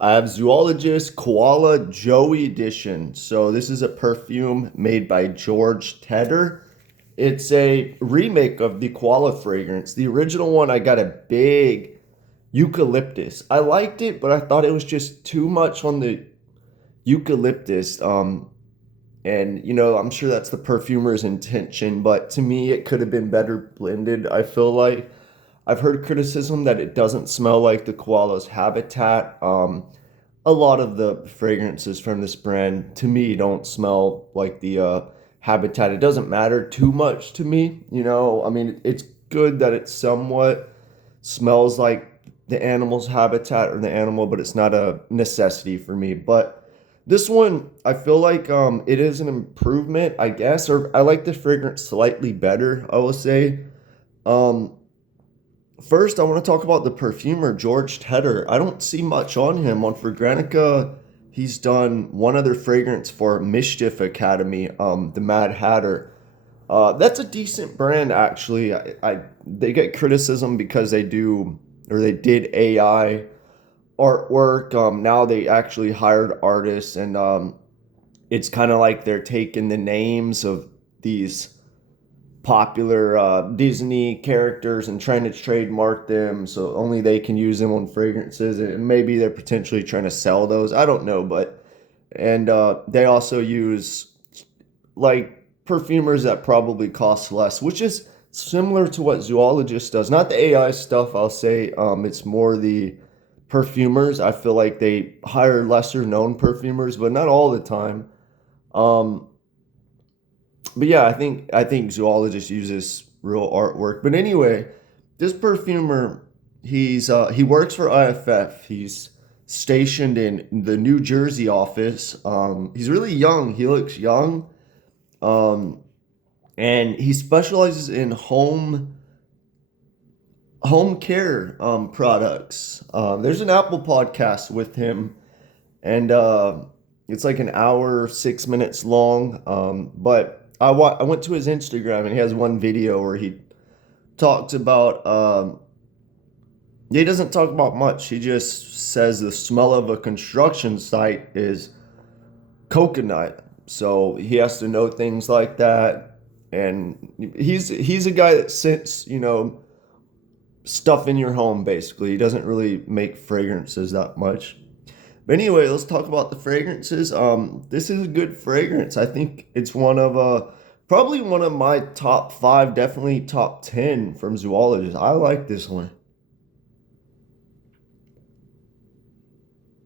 I have Zoologist Koala Joey Edition. So this is a perfume made by George Tedder. It's a remake of the koala fragrance. The original one, I got a big eucalyptus. I liked it, but I thought it was just too much on the eucalyptus. And I'm sure that's the perfumer's intention, but to me, it could have been better blended. I feel like I've heard criticism that it doesn't smell like the koala's habitat. A lot of the fragrances from this brand to me don't smell like the habitat. It doesn't matter too much to me. I mean, it's good that it somewhat smells like the animal's habitat or the animal, but it's not a necessity for me. But this one, I feel like it is an improvement, I guess, or I like the fragrance slightly better, I will say. Um, First, I want to talk about the perfumer, George Tedder. I don't see much on him. On Fragrantica, he's done one other fragrance for Mischief Academy, the Mad Hatter. That's a decent brand, actually. They get criticism because they do, or they did AI artwork. Now they actually hired artists, and it's kind of like they're taking the names of these popular Disney characters and trying to trademark them so only they can use them on fragrances. And maybe they're potentially trying to sell those. I don't know, but and they also use like perfumers that probably cost less, which is similar to what Zoologist does. Not the AI stuff, I'll say. It's more the perfumers. I feel like they hire lesser known perfumers, but not all the time. Um, but yeah, I think zoologist uses real artwork. But anyway, this perfumer, he works for IFF. He's stationed in the New Jersey office. He's really young. He looks young. Um, and he specializes in home care products. There's an Apple podcast with him, and it's like an hour 6 minutes long. But I went to his Instagram and he has one video where he talks about he doesn't talk about much. He just says the smell of a construction site is coconut. So he has to know things like that. And he's a guy that scents, stuff in your home basically. He doesn't really make fragrances that much. But anyway, let's talk about the fragrances. This is a good fragrance. I think it's one of probably one of my top five, definitely top 10 from Zoologist. I like this one.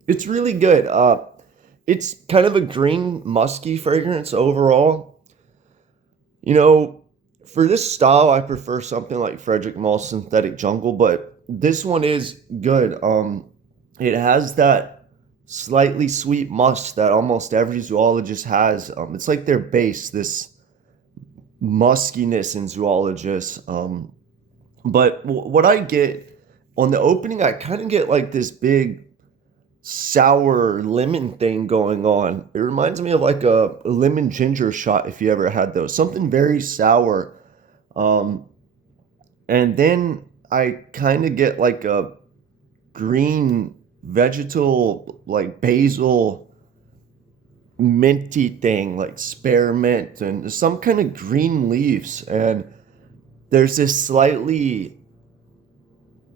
It's really good. It's kind of a green musky fragrance overall. You know, for this style, I prefer something like Frederick Mall's Synthetic Jungle, but this one is good. It has that slightly sweet musk that almost every zoologist has. It's like their base, this muskiness in zoologists. But what I get on the opening, I kind of get like this big sour lemon thing going on. It reminds me of like a lemon ginger shot if you ever had those. Something very sour. Um, and then I kind of get like a green vegetal, like basil minty thing, like spearmint and some kind of green leaves. And there's this slightly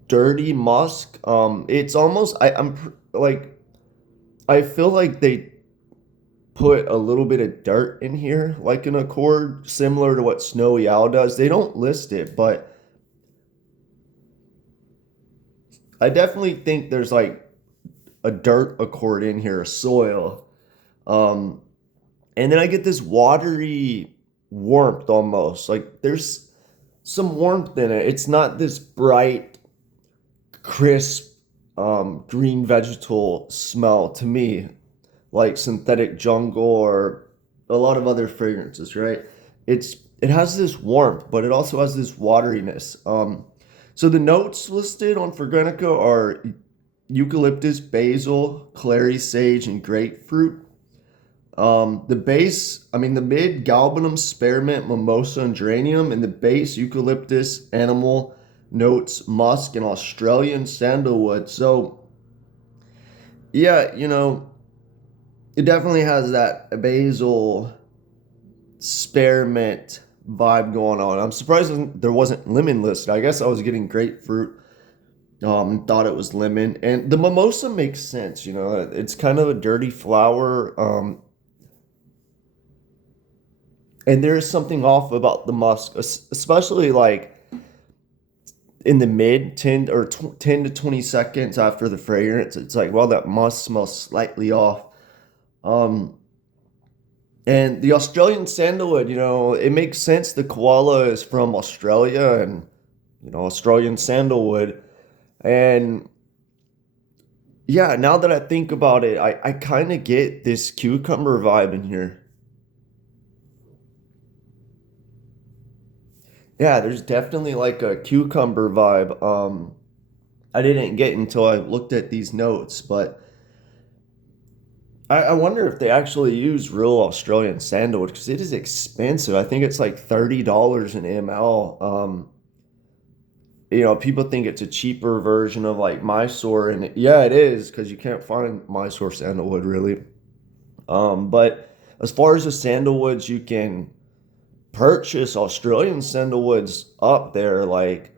dirty musk. It's almost like I feel like they put a little bit of dirt in here, like an Accord, similar to what Snowy Owl does. They don't list it, but I definitely think there's like a dirt Accord in here, a soil. Um, and then I get this watery warmth almost. Like there's some warmth in it. It's not this bright, crisp, green vegetal smell to me, like Synthetic Jungle or a lot of other fragrances, right? It has this warmth, but it also has this wateriness. So the notes listed on Fragrantica are eucalyptus, basil, clary sage, and grapefruit. The base, I mean, the mid galbanum, spearmint, mimosa, and geranium, and the base eucalyptus, animal notes, musk, and Australian sandalwood. So Yeah, it definitely has that basil spearmint vibe going on. I'm surprised there wasn't lemon listed. I guess I was getting grapefruit. Thought it was lemon, and the mimosa makes sense. It's kind of a dirty flower. And there is something off about the musk, especially like in the mid 10 or 10 to 20 seconds after the fragrance. It's like, well, that musk smells slightly off. Um, and the Australian sandalwood, it makes sense. The koala is from Australia, and Australian sandalwood. And yeah, now that I think about it, I kind of get this cucumber vibe in here. Yeah, there's definitely like a cucumber vibe. I didn't get until I looked at these notes, but I wonder if they actually use real Australian sandalwood because it is expensive. I think it's like $30 an ml. People think it's a cheaper version of like Mysore, and yeah, it is because you can't find Mysore sandalwood really. But as far as the sandalwoods you can purchase, Australian sandalwoods up there, like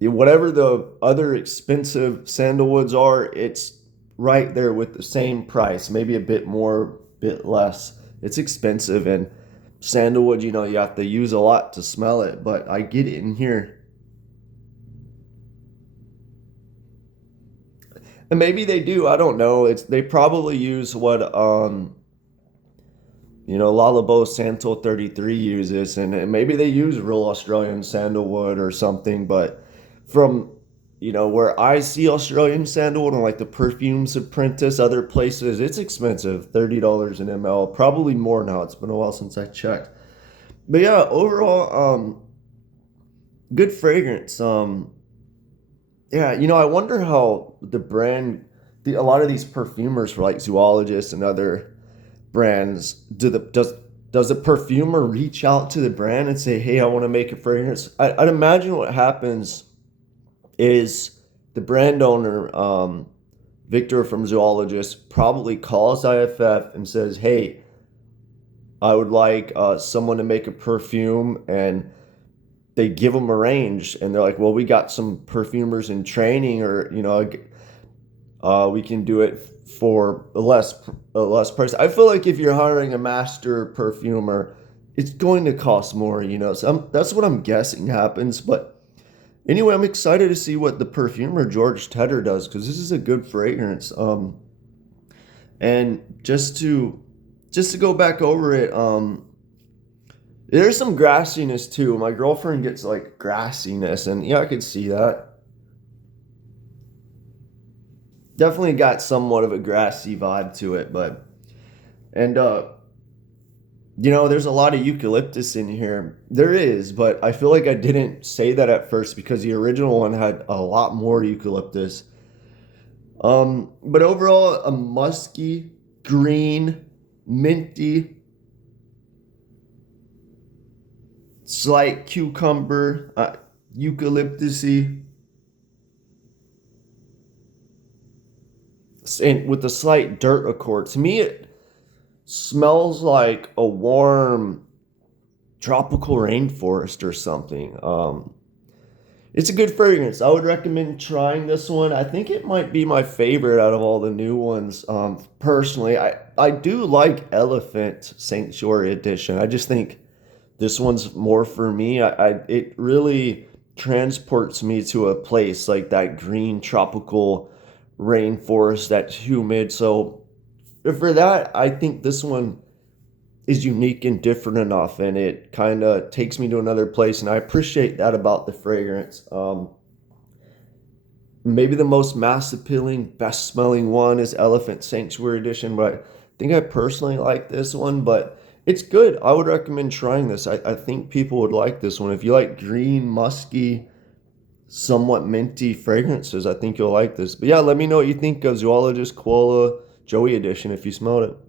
whatever the other expensive sandalwoods are, it's right there with the same price, maybe a bit more, bit less. It's expensive, and sandalwood, you have to use a lot to smell it, but I get it in here. And maybe they do, I don't know. They probably use what Lalabo Santo 33 uses, and maybe they use real Australian sandalwood or something, but from where I see Australian sandalwood and like the Perfumes Apprentice, other places, it's expensive, $30 an ml, probably more now. It's been a while since I checked. But yeah, overall, good fragrance. Yeah, I wonder how the brand, a lot of these perfumers for like Zoologists and other brands, does the perfumer reach out to the brand and say, "Hey, I want to make a fragrance"? I'd imagine what happens is the brand owner, Victor from Zoologist, probably calls IFF and says, "Hey, I would like someone to make a perfume," and they give them a range, and they're like, "Well, we got some perfumers in training, or we can do it for a less price." I feel like if you're hiring a master perfumer, it's going to cost more, So that's what I'm guessing happens. But anyway, I'm excited to see what the perfumer George Tedder does because this is a good fragrance. And just to go back over it, there's some grassiness too. My girlfriend gets like grassiness, and yeah, I could see that. Definitely got somewhat of a grassy vibe to it, but and there's a lot of eucalyptus in here. There is, but I feel like I didn't say that at first because the original one had a lot more eucalyptus. But overall, a musky, green, minty, slight cucumber, eucalyptusy, and with a slight dirt accord. To me, it smells like a warm tropical rainforest or something. It's a good fragrance. I would recommend trying this one. I think it might be my favorite out of all the new ones. Personally, I do like Elephant Sanctuary Edition. I just think this one's more for me. It really transports me to a place like that green tropical rainforest that's humid. So for that, I think this one is unique and different enough, and it kind of takes me to another place, and I appreciate that about the fragrance. Maybe the most mass appealing, best smelling one is Elephant Sanctuary Edition, but I think I personally like this one, but it's good. I would recommend trying this. I think people would like this one. If you like green, musky, somewhat minty fragrances, I think you'll like this. But yeah, let me know what you think of Zoologist Koala Joey Edition if you smelled it.